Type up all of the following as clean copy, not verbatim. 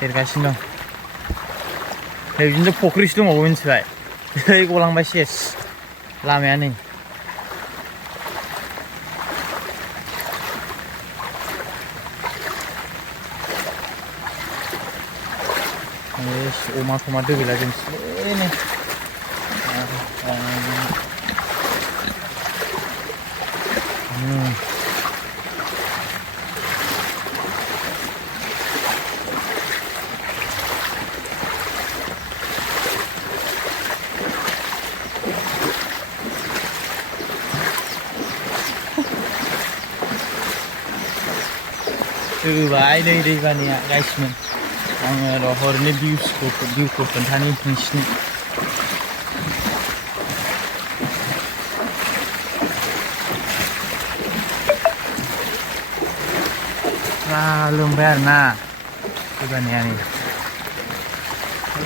देरगासिनो दं बिदिनो फख्रिसो दंबावो मिथिबाय दै गलांबाय सेस लामाया नै अमा समा दोगैला जोंसै नै दोबाय नै दैबानाया गाइसमोन आङो र' हरनि भिउखौ खोन्थानि नोंसिनि लोमबाय आरोना दैबानाया नै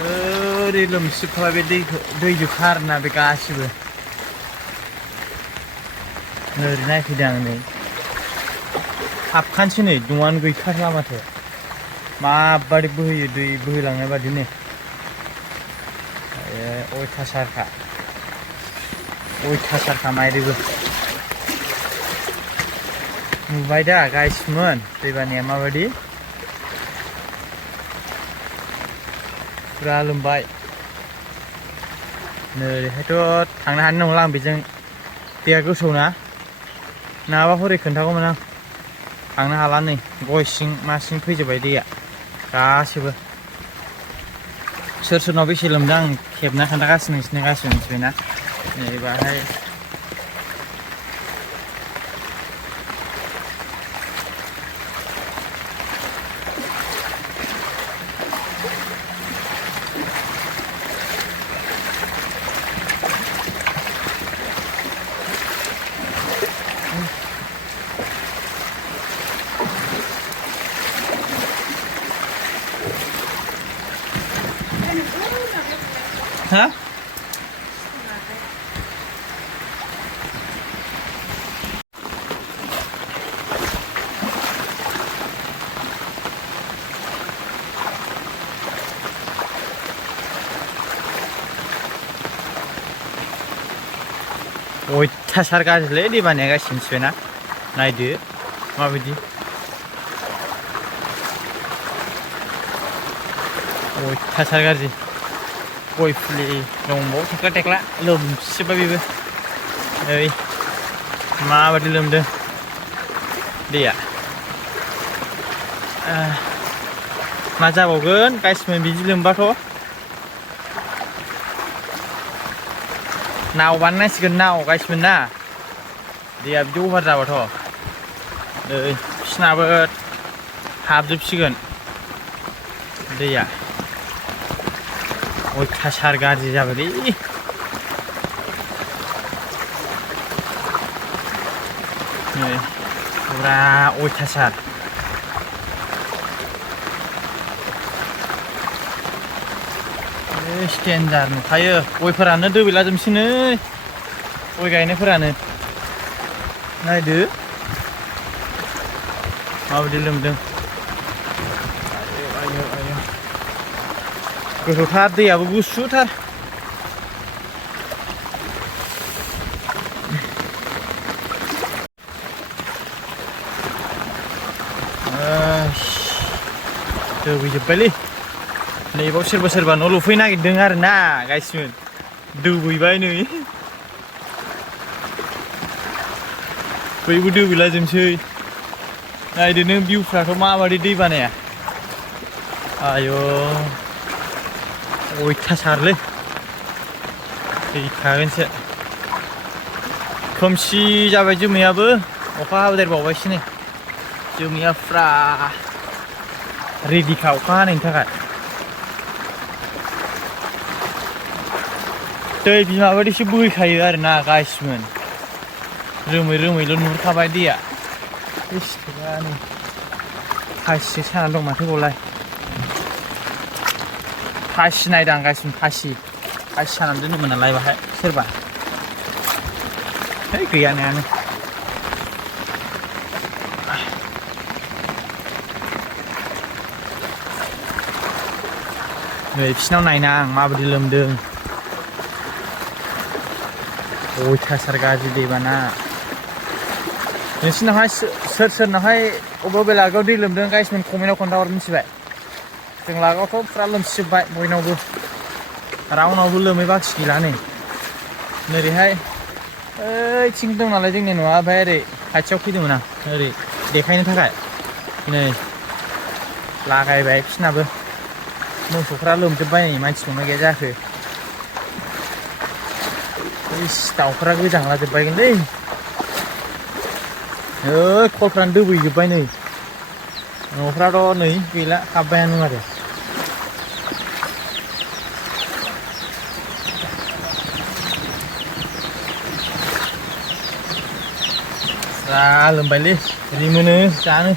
ओरै लोमसिबखाबाय बे दैजोबखा आरोना बे गासिबो ओरै नायफैदों आं नै हाबखानोसै नै दंआनो गैथारला माथो माबादि बोहैयो दै बोहैलांनाय बादि नै अयथासारखा माइरिबो नुबाय दा गाइसमोन दैबानाया माबादि फुरा लोमबाय नोरैहायथ' थांनो हानाय नंला आं बेजों दैया गोथौ ना नङाबा हरै खोन्थागौमोन आं थांनो हाला नै गय सिं मा सिं फैजोब्बाय दैया गासिबो सोर सोरनाव बेसे लोमदों आं खेबना खोन्थागासिनो नोंसिनो गासिबो मिथिबायना नै बाहाय ha? अयथासार गाज्रिलै दैबानाया गासिबो मिथिबायना नायदो माबायदि अयथासार गाज्रि गय फुलि दंबावो थेख्ला थेख्ला लोमसिबबाय बेबो ओइ माबायदि लोमदों दैया मा जाबावगोन गाइसमोन बिदि लोमबाथ' नाव बानायनांसिगोन नाव गाइसमोन ना दैया बिदि अभार जाबाथ' ओइ बिसिनाबो हाबजोबसिगोन दैया अयथासार गाज्रि जाबायलै नै फुरा अयथासार स्टेन्डार नुखायो गयफोरानो दोबैला जोबसिनै गय गायनायफोरानो नायदो माबायदि लोमदों गोथौथार दैयाबो गुसुथार दोबैजोब्बायलै नैबाव सोरबा सोरबा न' लुफैनो नागिरदों आरोना गाइसमोन दोबैबाय नै बैबो दोबैला जोबसै नायदो नों भिउफ्राथ' माबादि दै बानाया आयौ अयथासारलै दैखागोनसो खोमसि जाबाय जोमैयाबो अखा हाबदेरबावबायसो नै जोमैया फुरा रेडिखा अखा हानायनि थाखाय दै बिमा बायदिसो बोहैखायो आरोना गाइसमोन रोमै रोमैल' नुहुरखाबाय दैया नै फासिसो साना दं माथो बावलाय फासि नायदां गाइसमोन फासि सानानै दोनोमोन नालाय बाहाय सोरबा है गैया नायानो नै बिसिनाव नायना आं माबायदि लोमदों अयथासार गाज्रि दैबाना नोंसिनावहाय सोरनावहाय बबे लागाव दै लोमदों गाइसमोन कमेन्टआव खोन्थाहर मिथिबाय जों लागावथ' फुरा लोमसिजोब्बाय बयनावबो रावनावबो लोमै बाखि गैला नै नोरैहाय ओइथिं दं नालाय जोंनि न'आ ओमफ्राय ओरै खाथियाव फैदोंमोन आं ओरै देखायनो थाखाय नै लागायबाय बिसिनाबो मोसौफ्रा लोमजोब्बाय नै मानसि दंना गैया जाखो इस दाउफ्रा गोजांलाजोब्बायगोनलै कलफ्रानो दोबैजोब्बाय नै न'फ्राथ' नै गैला हाबबायानो आरो जा लोमबायलै रिमोनो जानो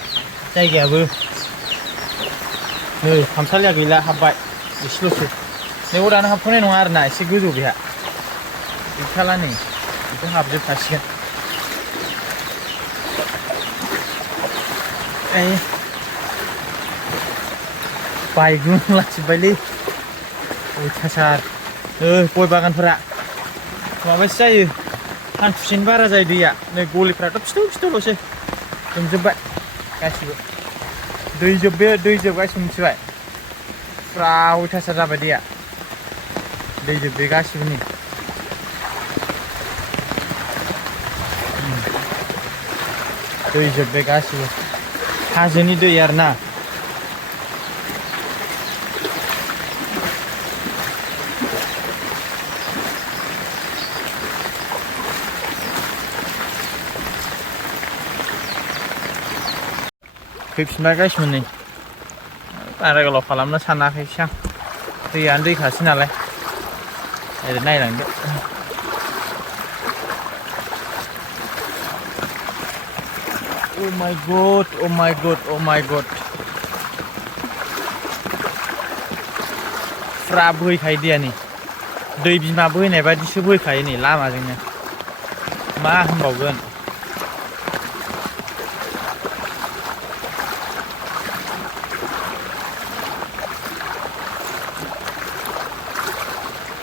जायगायाबो नै खामसालिया गैला हाबबाय एसेल'सो नैबाव दानो हाबथ'नाय नङा आरोना एसे गोजौ बेहा गैखाला नै बेखौ हाबजोबखासिगोन बायग्लुंलाजोब्बायलै अयथासार गय बागानफोरा माबासो जायो हान्थुसेनि बारा जायो दैया नै गलिफ्राथ' फिथौ फिथौल'सो लोमजोब्बाय गासिबो दैजोब गासिबो मिथिबाय फुरा अयथासार जाबाय दैया दैजोब बे गासिबो नै दैजोब बे गासिबो हाजोनि दै आरोना फैफिनबाय गाइसमोन नै बारा गोलाव खालामनो सानाखैसै आं दैयानो दैखासै नालाय ओरै नायलांदो Oh my god, oh my god, oh my god फुरा बोहैखायो दैया नै दै बिमा बोहैनाय बायदिसो बोहैखायो नै लामाजोंनो मा होनबावगोन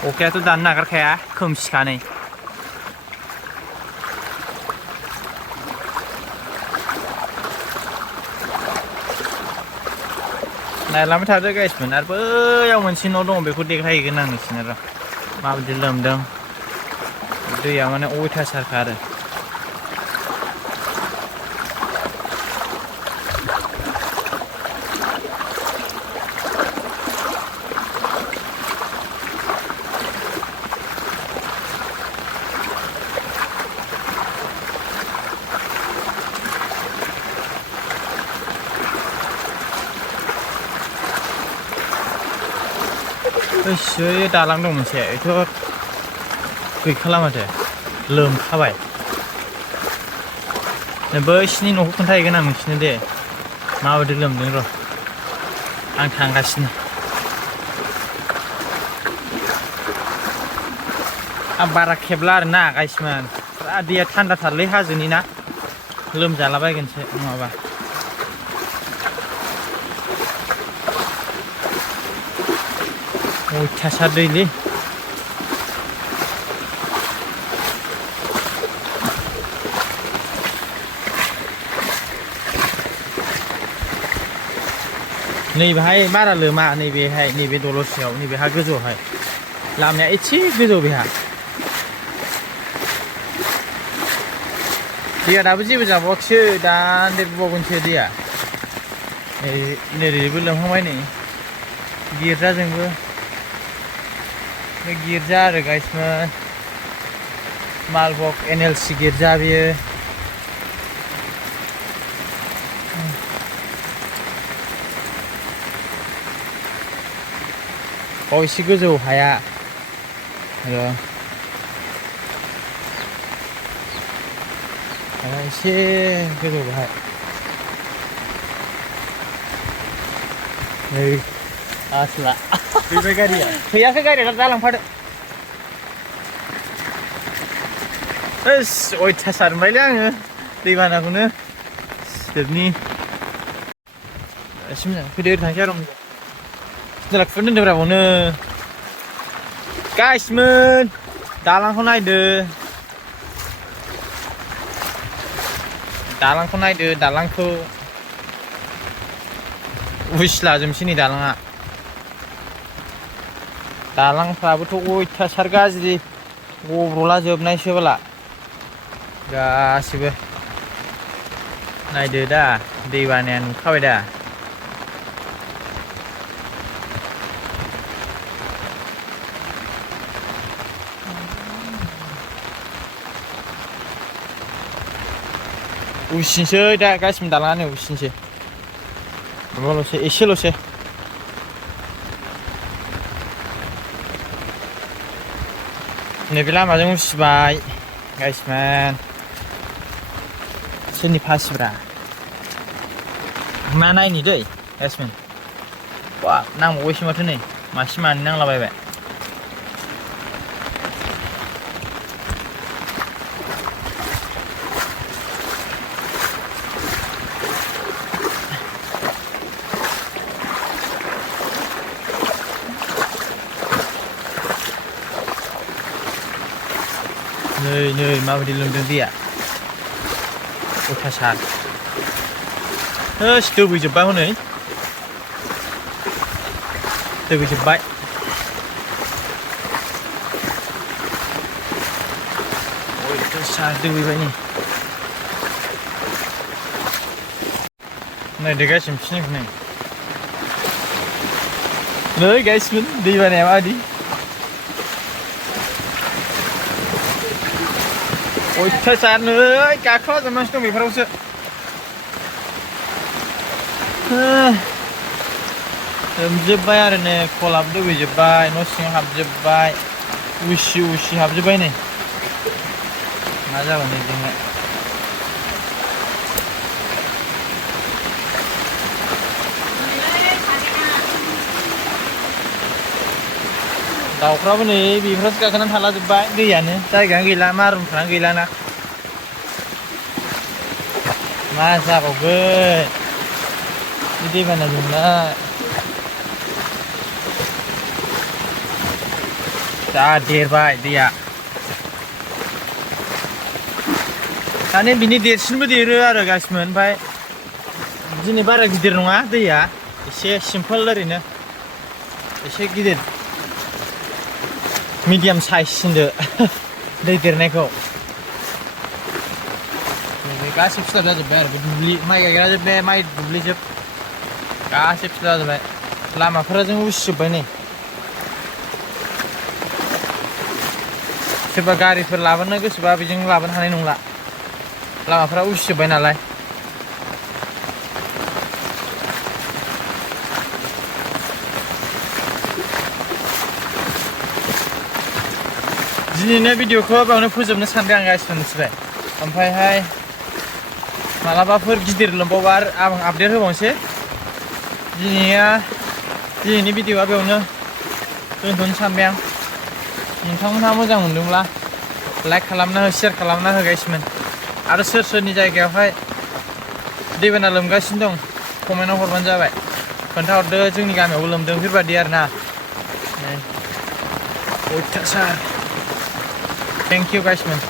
अखायाथ' दानो नागारखाया खोमसिखा नै नायलांबाय थादो गाइसमोन आरो बैयाव मोनसे न' दङ बेखौ देखायहैगोन आं नोंसिनो र' माबायदि लोमदों दैया माने अयथासारखा आरो बैसो दालां दं मोनसे बेथ' गैखाला माथो लोमखाबाय बैसिनि न'खौ खोन्थाहैगोन आं नोंसिनो दे माबायदि लोमदों र' आं थांगासिनो आं बारा खेबला आरोना गाइसमोन फुरा दैया थान्दाथारलै हाजोनि ना लोमजालाबायगोनसो नङाबा अयथासार दैलै नैबेहाय बारा लोमा नैबेहाय नैबे दलरसेयाव नैबेहा गोजौआवहाय लामाया एसे गोजौ बेहा दैया दाबो जेबो जाबावाखैसो दान देरबावगोनसो दैया नैबो लोमहांबाय नै गिर्जाजोंबो बे गिर्जा आरो गाइसमोन malbhog NLC गिर्जा बियो एसे गोजौ हाया एसे गोजौ बाहाय नै आसला फैबाय गारिया फैयाखै गारिया दालांफादो अयथासार मोनबायलै आङो दैबानाखौनो सिदोबनि फैदो ओरै थांसै आरो Jelas bener deh berapa nih. Guys men, dalangku naik deh, dalangku. Wis lah jam sini dalangnya. Dalangफ्राबोथ' अयथासार गाज्रि गब्र'ला जोबनायसोबाला गासिबो नायदो दा दै बानाया नुखाबाय दा उसिनसै दा गासिबो दालाङानो उसिनसै माबाल'सै एसेल'सै नैबे लामाजों उसिबाय गाइसमोन सोरनि फासिब्रा मा नायनि दै गाइसमोन बा नांबावबायसो माथो नै मासे मानै नांलाबायबाय नै माबायदि लोमदों दैया अयथासार होस दोबैजोब्बाय हनै दोबैजोब्बाय अयथासार दोबैबाय नायदो गासिबो फिसिनायखौ नै गाइसमोन दै बानाया माबायदि अयथासार नै गाखोलाजोबनानैसो दं बेफोरावसो लोमजोब्बाय आरो नै खलाबो दोबैजोब्बाय न' सिङाव हाबजोब्बाय उसि हाबजोब्बाय नै मा जागोन बिदिनो दाउफ्राबो नै बेफोरावसो गाखोनानै थालाजोब्बाय दैयानो जायगायानो गैला मारुमफ्रानो गैलाना मा जाबावगोन बे दैबानाजोंना जा देरबाय दैया दाने बिनि देरसिनबो देरो आरो गासिमोन ओमफ्राय दिनै बारा गिदिर नङा दैया एसे सिम्पोल ओरैनो एसे गिदिर मिडियाम साइज होनदो दै देरनायखौ गासिबो फिसा जाजोब्बाय आरो दुब्लि माइ गायग्रा जोब्बाय माइ दुब्लि जोब गासिबो फिसा जाजोब्बाय लामाफोरा जों उसिजोब्बाय नै सोरबा गारिफोर लाबोनो गोसोबा बेजों लाबोनो हानाय नंला लामाफोरा उसिजोब्बाय नालाय दिनैनि भिडिअखौ बेयावनो फोजोबनो सानदों आं गासिबो मिथिबाय ओमफ्रायहाय मालाबाफोर गिदिर लोमबावबा आं आपडेट होबावनोसै दिनैनि भिडिअआ बेयावनो दोनथ'नो सानबाय आं नोंथांमोनहा मोजां मोनदोंब्ला लाइक खालामना हो शेयार खालामना हो गाइसमोन आरो सोरनि जायगायावहाय दैबाना लोमगासिनो दं कमेन्टआव हरबानो जाबाय खोन्थाहरदो जोंनि गामियावबो लोमदों बेफोरबायदि आरोना अयथासार थेंक इउ गाइसमोन